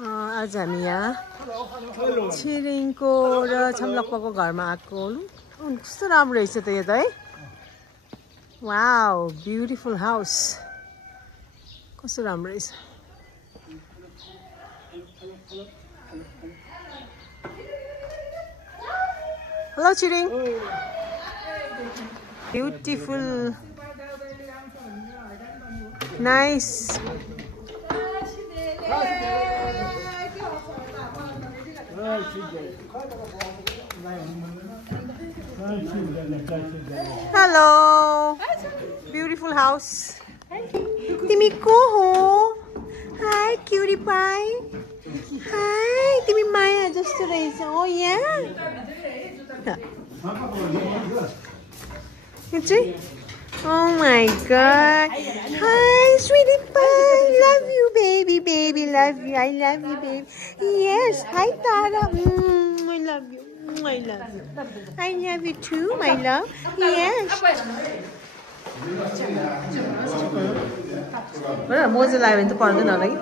आज हामी यहाँ छिरिङको र छम्लक्पाको घरमा आएको। कस्तो राम्रो रहेछ त यो त है। Wow, beautiful house. कस्तो राम्रो रहेछ। Hello Chhiring. Beautiful, nice. Hello, beautiful house. तिमी को हो? हाय क्युरी पाई। हाय, तिमी माया जस्तो रहेछ। ओ यहाँ Oh my god. Hi, sweetie pie. Love you, baby, baby. Love you. I love you, baby. Yes. Hi, Tara. I love you. I love you. I love you too, my love. Yes. मोजा लाग्यो भने त पर्दैन होला कि।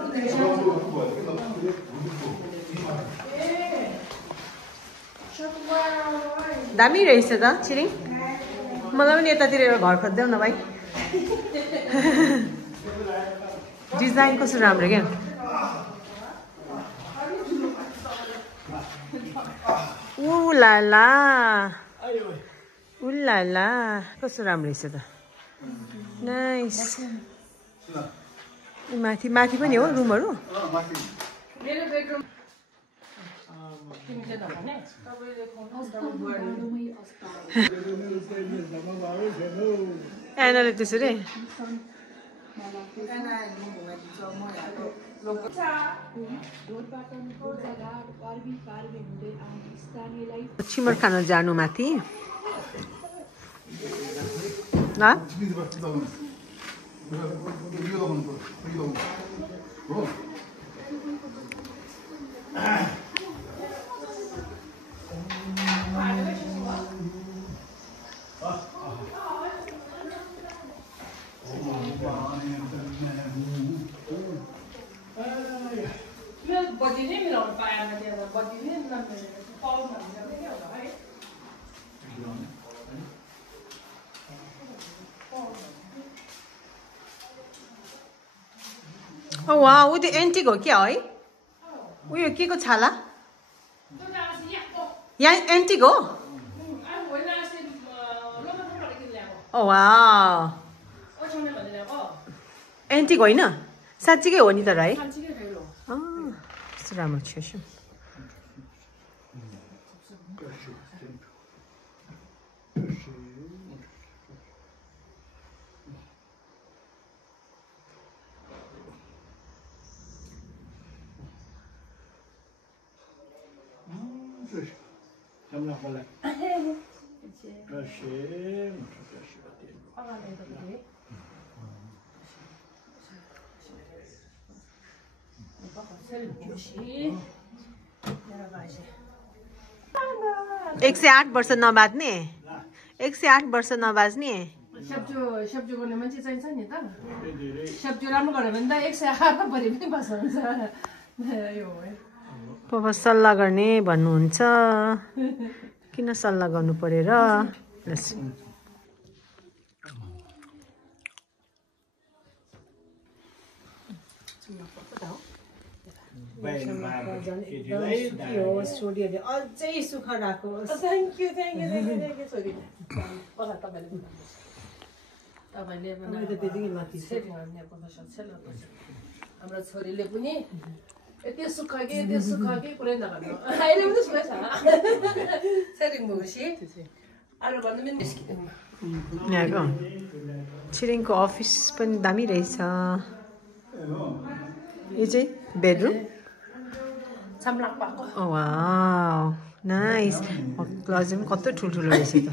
दामी रहेछ त छिरिङ। मलाई पनि यतातिर घर खोज्दै न भाइ। डिजाइन कस्तो राम्रो क्या। उलाला उलाला, कस्तो राम्रो रहेछ त। नाइस। माथि माथि पनि हो रुमहरू। एनाले त्यसरी छिमर खान जानु माथि। वाह, ऊ त्यो एन्टिक हो क्या है? उयो के को छाला? यहाँ एन्टिक हो? वाह, एन्टिक होइन? साँच्चीकै हो नि तर है? कस्तो राम्रो छ। एक से 8 वर्ष नबाज्ने, 108 वर्ष नबाज्ने। सब्जो गर्ने मान्छे चाहिन्छ नि त। सब्जो राम्रो गर्यो भने त 108 भरि पनि बस्नुहुन्छ। पापा सल्लाह गर्ने भन्नुहुन्छ। किन सल्लाह गर्नु पर्यो र? अझै सुख राखोस्। Thank you thank you thank you thank you छोरी। तपाईँले हाम्रो छोरीले पनि यति सुख कि यति सुख कि पुरै नभन्नु। अहिले पनि सुखै छ। सेरिङ भएपछि अरू भन्नु पनि निस्किँदैन। यहाँको छिरिङको अफिस पनि दामी रहेछ। यो चाहिँ बेडरुम। Wow, nice. क्लोजेट पनि कस्तो ठुल्ठुलो रहेछ त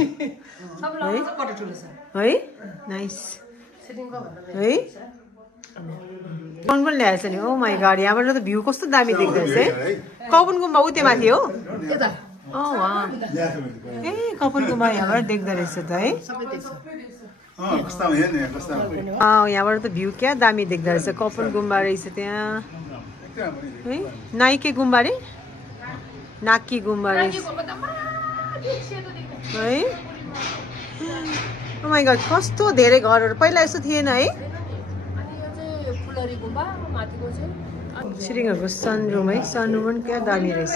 है। नाइस है। कौन पनि ल्याएछ नि। ओ माई गॉड, यहाँबाट त भ्यू कस्तो दामी देख्दो रहेछ है। कपन गुम्बा उतै माथि हो। ए कपन गुम्बा यहाँबाट देख्दो रहेछ त है। यहाँबाट त भ्यू क्या दामी देख्दो रहेछ। कपन गुम्बा रहेछ त्यहाँ। है नाइके गुम्बा रे नाकी गुम्बा रे है ओ माय गॉड कस्तो धेरै घरहरु पहिला यस्तो थिएन है छिरिङहरुको सनरुम है सनरुम पनि क्या दामी रहेछ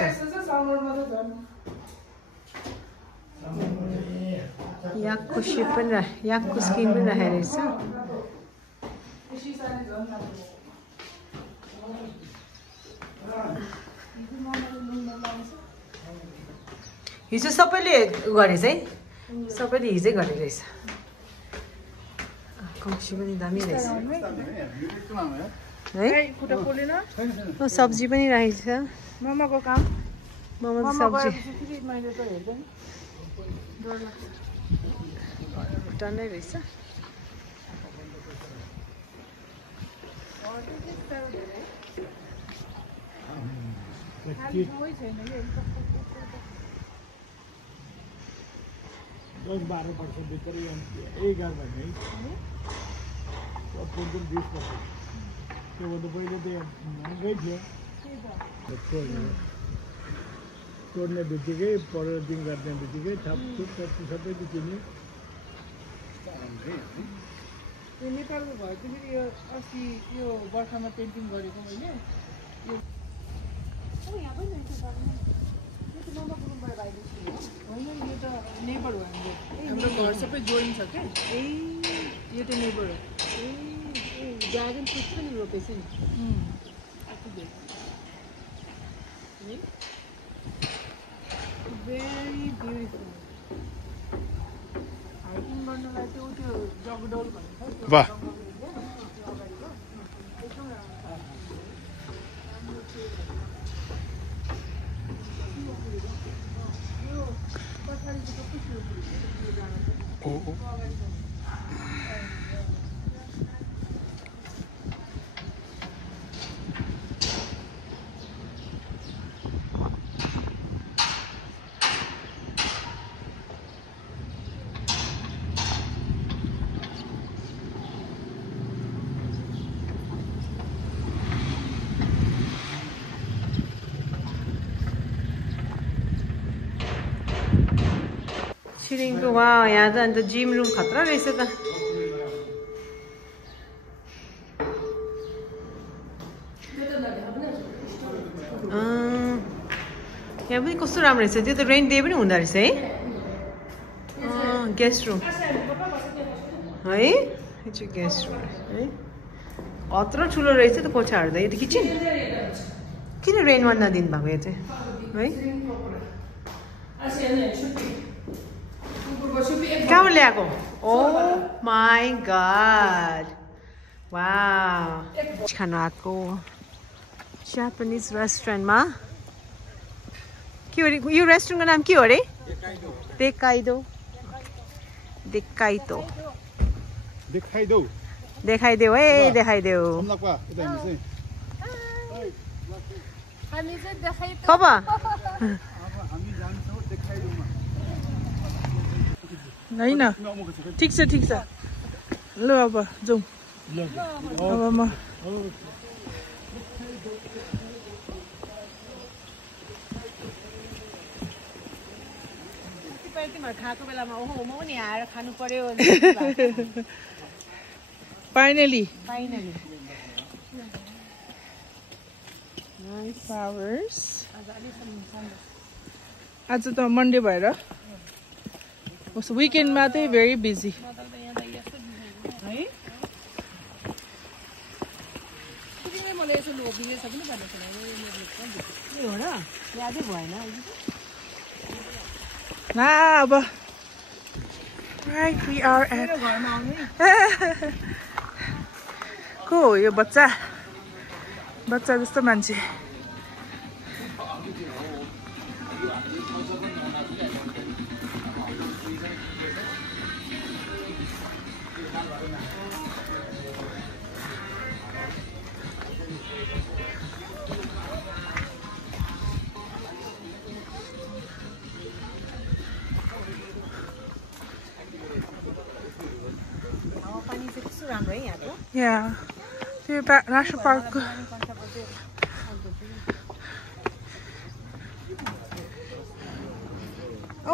याकको शिप पनि याकको स्किन पनि राखेको रहेछ हिजो सबैले गरेछ है सबैले हिजै गरे रहेछ कक्सी पनि दामी रहेछ है सब्जी पनि राखेको छ मामाको काम मामाको सब्जी टन्नै रहेछ दस 12 वर्ष भित्र यही गर्दा है पुनपुन 20 वर्ष त्योभन्दा पहिले त महँगै थियो तोड्ने बित्तिकै परेटिङ गर्ने बित्तिकै थपथुप सबै किन्यो नेपालको भएपछि यो अस्ति यो वर्षमा पेन्टिङ गरेको मैले होइन यो त नेबर हो हाम्रो घर सबै जोडिन्छ क्या यो त नेबर हो ड्रागन फ्रुट पनि रोपेछ नि भेरी ब्युटिफुल हाइकिङ गर्नलाई त्यो जगडोल भन्छ वाह छिरिङको वा यहाँ त अन्त जिम रुम खतरा रहेछ त यहाँ पनि कस्तो राम्रो रहेछ त्यो त रेन्ट डे पनि हुँदो रहेछ है गेस्ट रुम है यो चाहिँ गेस्ट रुम है कत्रो ठुलो रहेछ त कोठाहरू त यो त किचन किन रेन्टमा नदिनु भएको यो चाहिँ है कहाँबाट ल्याएको ओ माई गॉड वाउ खानु आएको जापानिज रेस्टुरेन्टमा के अरे यो रेस्टुरेन्टको नाम के हो अरे देखाइदो देखाइदो देखाइदेऊ देखाइदेऊ है देखाइदेऊ कब होइन ठिक छ ल अब जाउँ अब म खाएको बेलामा ओहो म पनि आएर खानु पर्यो फाइनली फाइनली फ्लावर्स आज त मन्डे भएर विकेन्डमा चाहिँ भेरी बिजी यादै भएन अब right we are at को हो यो बच्चा जस्तो मान्छे Yeah, त्यो national पार्कको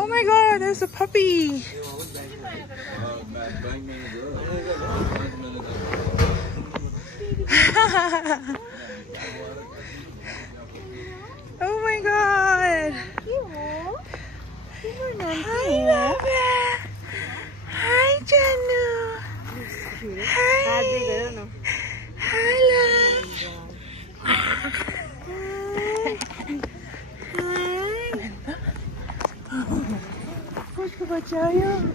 Oh my god, there's a puppy. Oh my god. Hi, Baba. Hi, Janu. Hi. Hi, love.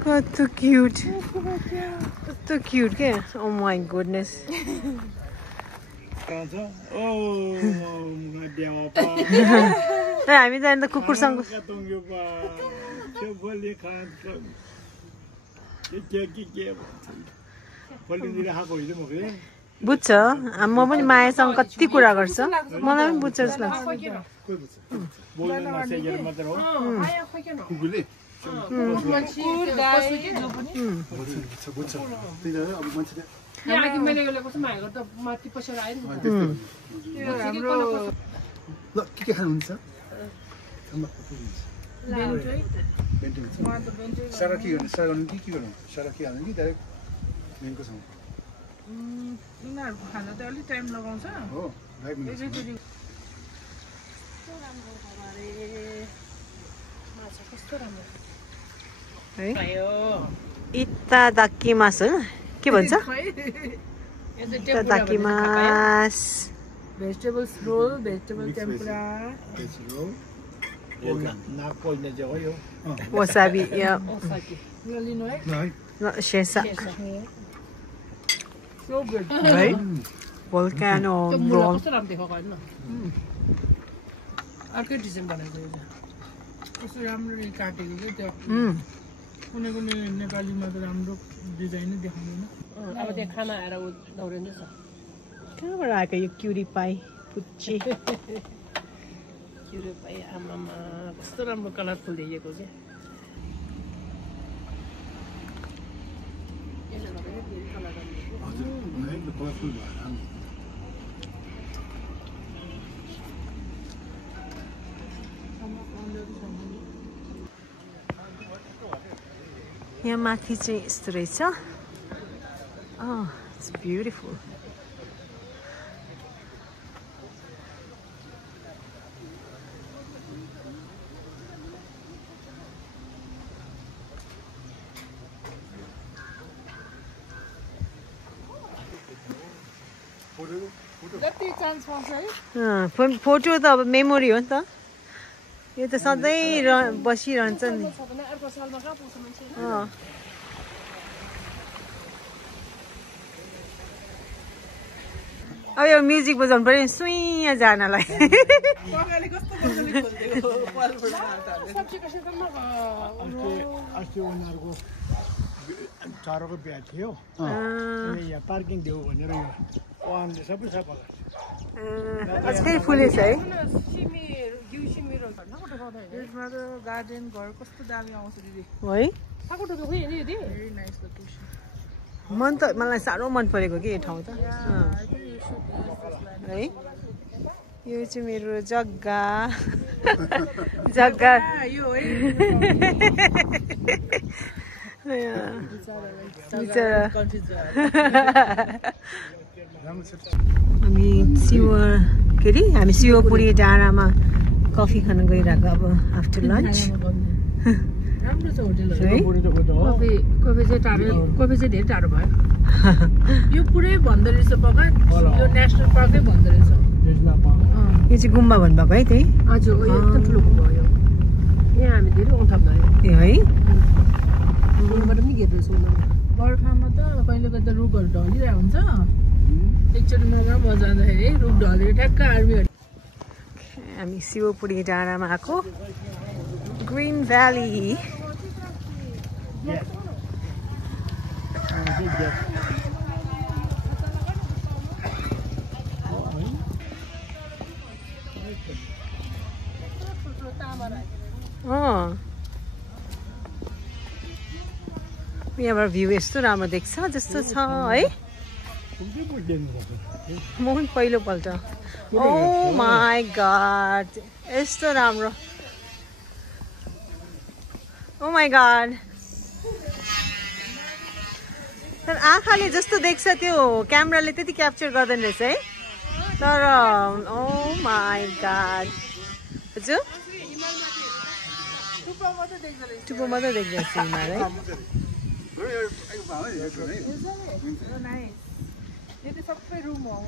God, so cute. So cute, ke? Oh my goodness. हामी त अन्त कुकुरसँग बुझ्छ म पनि मायासँग कति कुरा गर्छ मलाई पनि बुझ्छ जस्तो लाग्छ के खानुहुन्छ सारा के गर्नु सारा गर्नु के गर्नु सारा के हाल्नु कि डाइरेक्ट मेनको सँग उनीहरूको खाना त अलि टाइम लगाउँछ हो इतादाकिमास के भन्छ इतादाकिमास vegetables roll vegetable tempura wasabi या लिनु है शेसा so good right volcano roll कस्तो राम्रो देखाएको हैन अर्कै डिजाइन बनाएको यो कस्तो राम्ररी काटेको के त्यो कुनै कुनै नेपालीमा त राम्रो डिजाइन देखाउँदैन अब त्यो खाना आएर दौडिन्छ कहाँबाट आएको यो क्युरी पाई पुच्ची क्युरी पाई आमामा कस्तो राम्रो कलरफुल देखिएको के यहाँ माथि चाहिँ यस्तो रहेछ oh it's beautiful जति चान्स पाउँछ है फोटो त अब मेमोरी हो नि त यो त सधैँ बसिरहन्छ नि अर्को सालमा कहाँ पुग्छ मान्छे अब यो म्युजिक बजाउनु पर्यो सुइँ जानलाई अस्ति उनीहरूको चारोको बिहा थियो यहाँ पार्किङ देऊ भनेर उहाँले सबै सफा अझै फुलेछ है यसमा त गार्डन घर कस्तो दामी आउँछ दिदी है साकोटोको खोइ हैन दिदी भेरी नाइस लोकेसन मन त मलाई साह्रो मन परेको कि यो ठाउँ त है यो चाहिँ मेरो जग्गा जग्गा यो है हामी शिवपुरी डाँडामा कफी खान गइरहेको अब आफ्टर लन्च राम्रो छ होटलहरु कफी चाहिँ धेरै टाढो भयो यो पुरै भन्दो रहेछ बगा यो नेशनल पार्कै भन्दो रहेछ यो चाहिँ गुम्बा भन्नुभएको है त्यही हजुर एकदम ठुलो गुम्बा हो यो यहाँ हामी धेरै उठाप भयो ए है गुम्बाबाट पनि घेर्दैछौँ बर्खामा त कहिले कहिले त रुखहरू ढलिरहेको हुन्छ एकचोटि नगाउँमा जाँदाखेरि रुख ढलेर ठ्याक्क आर्मीहरू हामी शिवपुरी डाँडामा आएको ग्रिन भ्याली यहाँबाट भ्यू यस्तो राम्रो देख्छ जस्तो छ है म पनि पहिलोपल्ट ओ माई गॉड यस्तो राम्रो Oh my god. तर आँखाले जस्तो देख्छ त्यो क्यामेराले त्यति क्याप्चर गर्दैन रहेछ है तर oh my god हजुर टुप्पो मात्रै देख्दैछ हिमाल है यति सबै रुम हो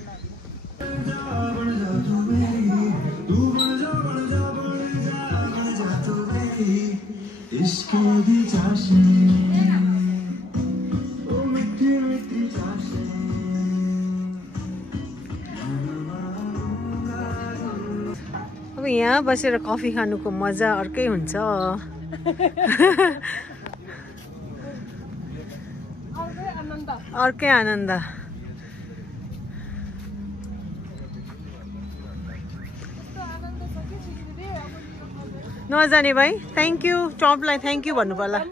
अब यहाँ बसेर कफी खानुको मजा अर्कै हुन्छ अर्कै आनन्द नजाने भाइ थ्याङ्क यू टपलाई थ्याङ्क यू भन्नु पर्ला है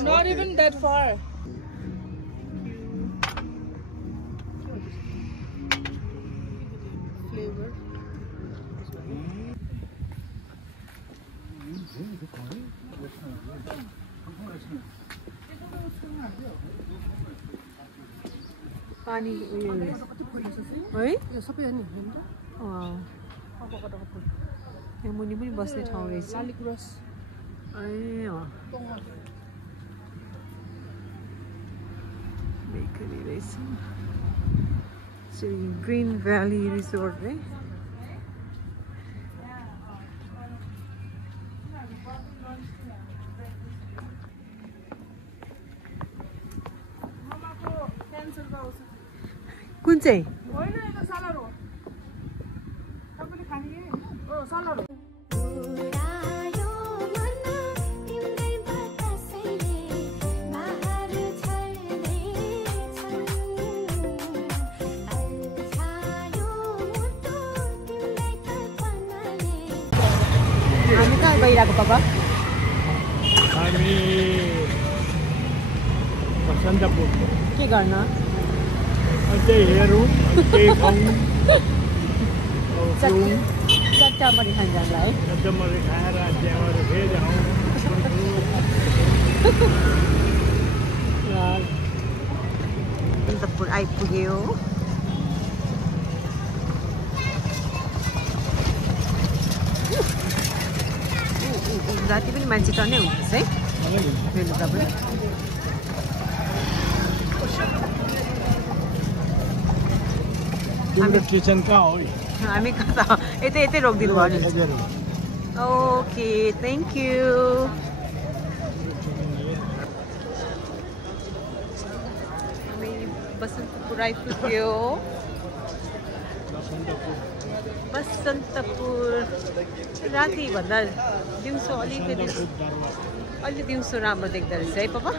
Not even that far. Flavor. पानी उयो है यो सबै अनि हेर्नु यहाँ मुनि पनि बस्ने ठाउँ रहेछ लालिक रस बेकरी रहेछ ग्रीन भ्याली रिसोर्ट है कुन चाहिँ होइन यो सलाड हो तपाईले खाने हो सलाड हो हामी कहाँ गइरहेको पापा हामी बसन्तपुर के गर्न त्यही हेरौँ त्यही खाउँ चट्टामरी खान जान्ला है चट्टामरी खाएर त्यहाँबाट फेरि आउँ बसन्तपुर आइपुग्यो राति पनि मान्छे टन्नै हुँदैछ है हेर्नु तपाईँ तिम्रो किचन कहाँ हो हामी कता यतै यतै रोकिदिनु भयो ओके थ्याङ्क यू बसन्तपुर आइपुग्यो बसन्तपुर राति भन्दा दिउँसो अलिकति अलि दिउँसो राम्रो देख्दो रहेछ है पापा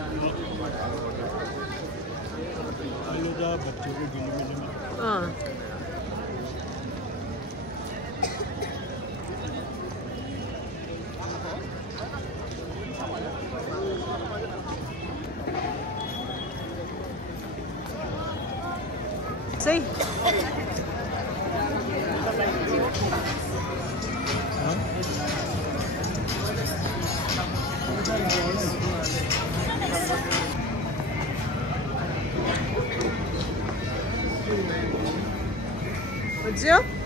सही हजुर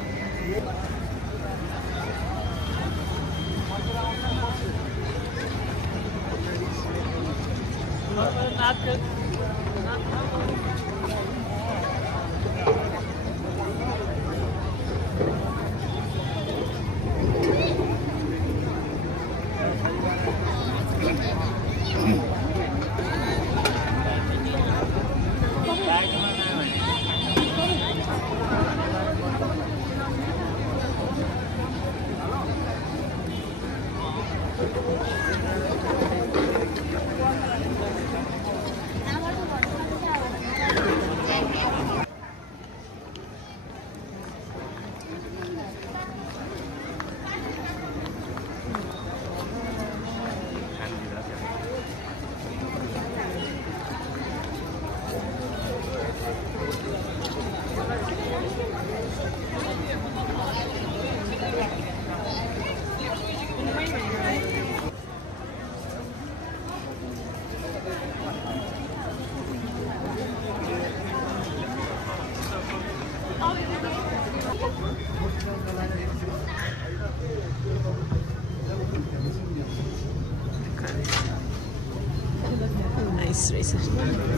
Nice रहेछ.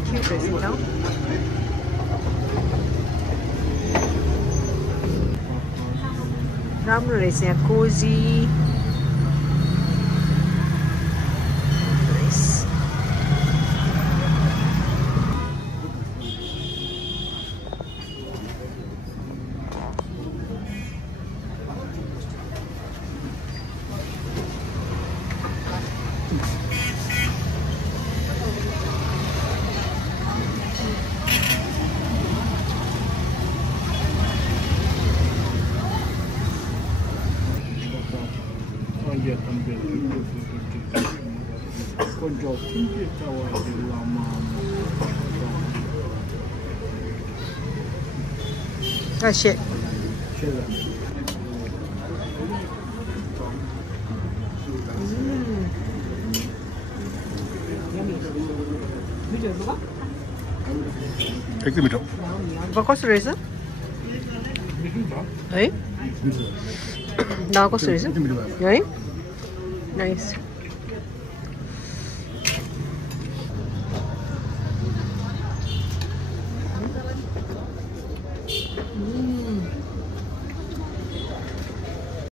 Cute रहेछ नि. राम्रो रहेछ यहाँ cozy. Nice. Oh shit. Take the middle. Apa kosto रहेछ? है? दाम कस्तो रहेछ? है? Nice.